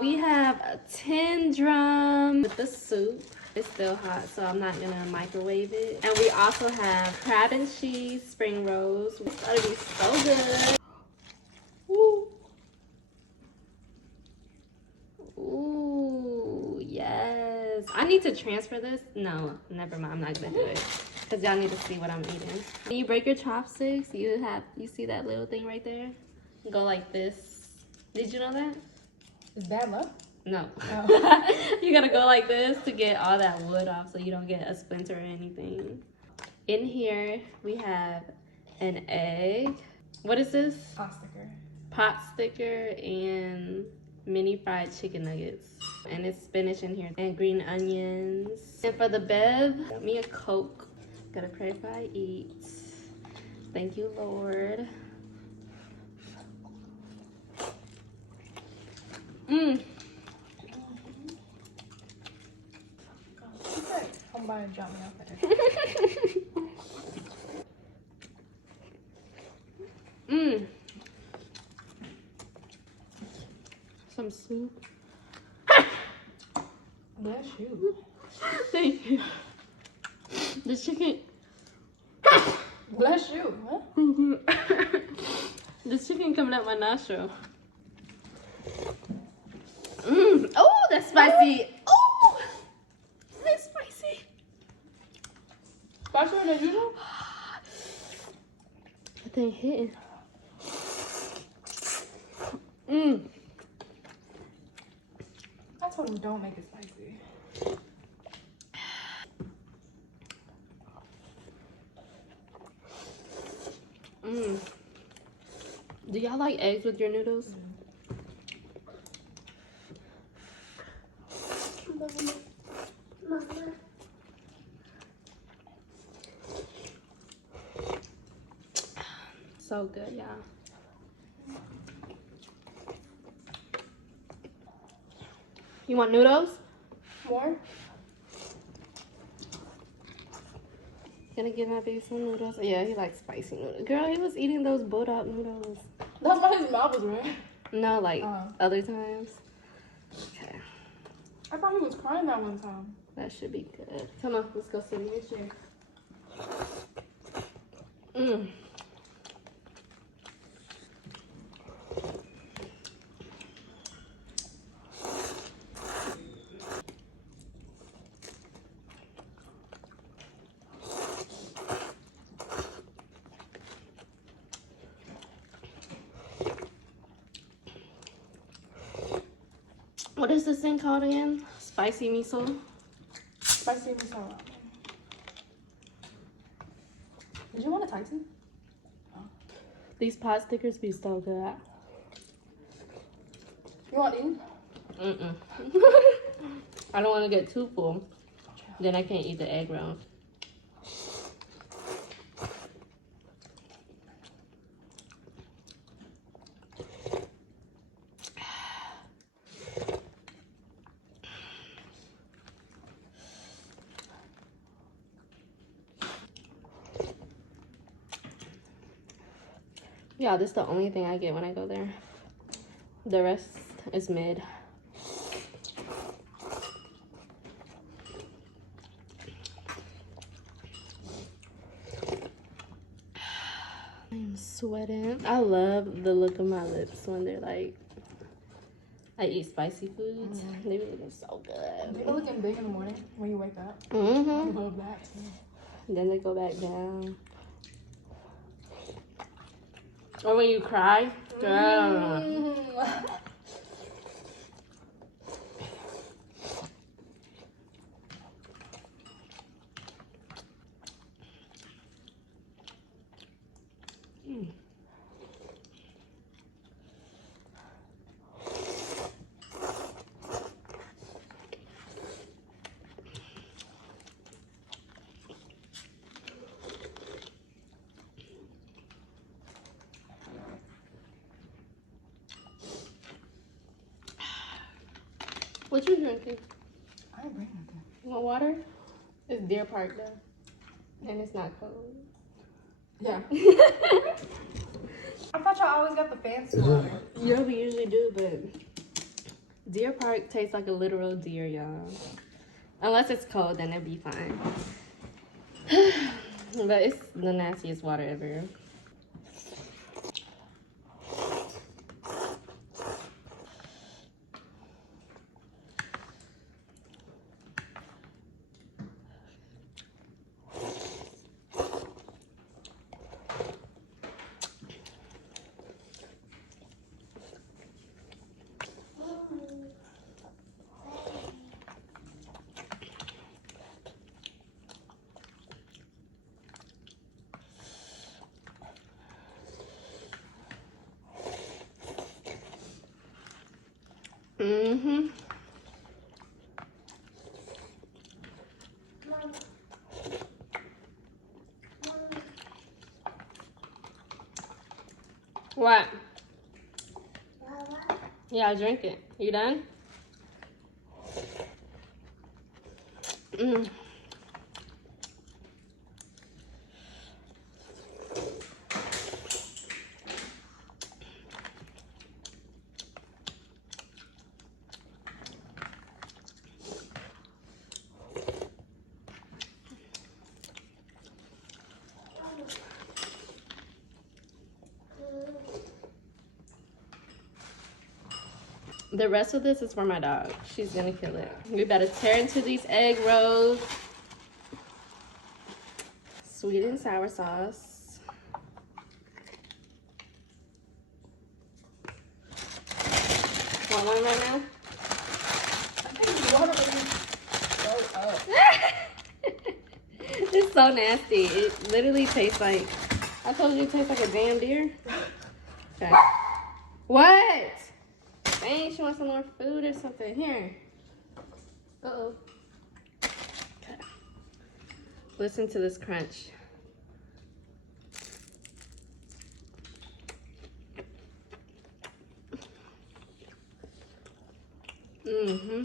We have a tin drum with the soup. It's still hot, so I'm not gonna microwave it. And we also have crab and cheese spring rolls. It's gonna be so good. Ooh. Ooh, yes. I need to transfer this. No, never mind. I'm not gonna do it. Because y'all need to see what I'm eating. When you break your chopsticks, you see that little thing right there? Go like this. Did you know that? Is bad luck? No. Oh. You gotta go like this to get all that wood off so you don't get a splinter or anything. In here, we have an egg. What is this? Pot sticker. Pot sticker and mini fried chicken nuggets. And it's spinach in here and green onions. And for the bev, got me a Coke. Gotta pray before I eat. Thank you, Lord. Mmm. Somebody drop me off there. Mmm. Some soup. Bless you. Thank you. The chicken. Bless you. What? The chicken coming out my nostril. Mmm. Oh, that's spicy. Oh, that's spicy. Spicier than usual? That thing hitting. Mmm. I told him don't make it spicy. Mmm. Do y'all like eggs with your noodles? So good, y'all. You want noodles? More? Gonna give my baby some noodles. Yeah, he likes spicy noodles. Girl, he was eating those bulldog noodles. That's why his mouth was red. No, like other times. Okay. I thought he was crying that one time. That should be good. Come on, let's go sit in your chair. Mmm. What is this thing called again? Spicy miso? Spicy miso ramen. Did you want a Titan? Oh. These pot stickers be so good. You want these? Mm-mm. I don't want to get too full. Then I can't eat the egg rolls. Yeah, this is the only thing I get when I go there. The rest is mid. I'm sweating. I love the look of my lips when they're like, I eat spicy foods. They be looking so good. They be looking big in the morning when you wake up. I love that too. Then they go back down. Or when you cry, girl. What you drinking? I ain't bring nothing. You want water? It's Deer Park though. And it's not cold. Yeah. I thought y'all always got the fancy water. Yeah, we usually do, but Deer Park tastes like a literal deer, y'all. Unless it's cold, then it'd be fine. But it's the nastiest water ever. Mm-hmm. What? Yeah, drink it. You done? Mm. The rest of this is for my dog. She's gonna kill it. We better tear into these egg rolls. Sweet and sour sauce. Want one right now? It's so nasty. It literally tastes like, I told you it tastes like a damn deer. Okay. What? Dang, she wants some more food or something. Here. Uh-oh. Okay. Listen to this crunch. Mm-hmm.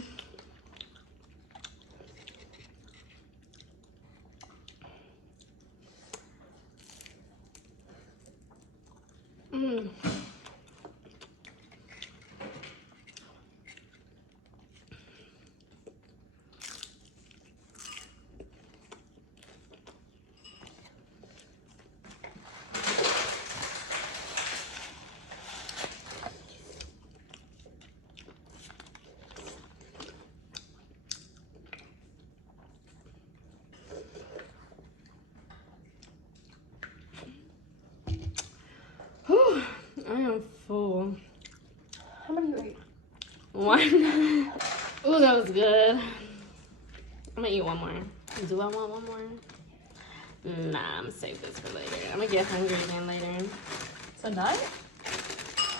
Mm. Whew, I am full. How many you ate? One. Ooh, that was good. I'm gonna eat one more. Do I want one more? Nah, I'm gonna save this for later. I'm gonna get hungry again later. Tonight?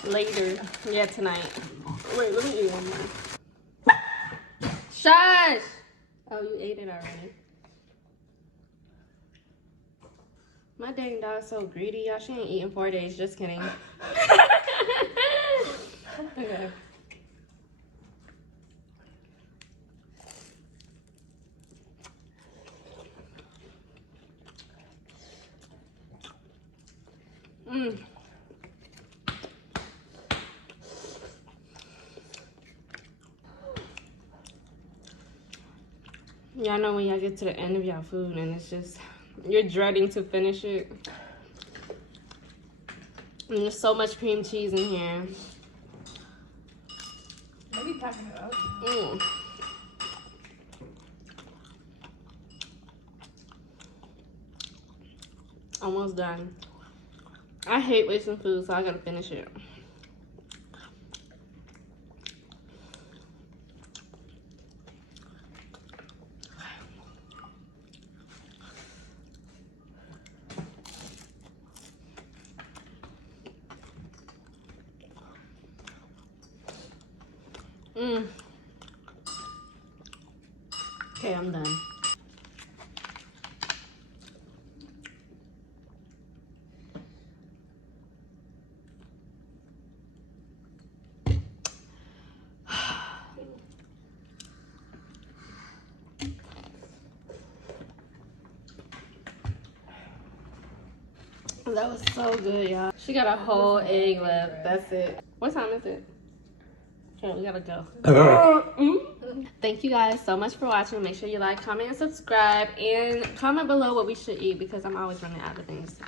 Later. Yeah, tonight. Wait, let me eat one more. Shush! Oh, you ate it already. My dang dog's so greedy, y'all. She ain't eating 4 days. Just kidding. Okay. Mm. Y'all know when y'all get to the end of y'all food and it's just, you're dreading to finish it. And there's so much cream cheese in here. Maybe packing it up. Mm. Almost done. I hate wasting food, so I gotta finish it. Mm. Okay, I'm done. That was so good, y'all. She got a whole egg left. That's it. What time is it? Okay, we gotta go. Thank you guys so much for watching. Make sure you like, comment, and subscribe. And comment below what we should eat because I'm always running out of things.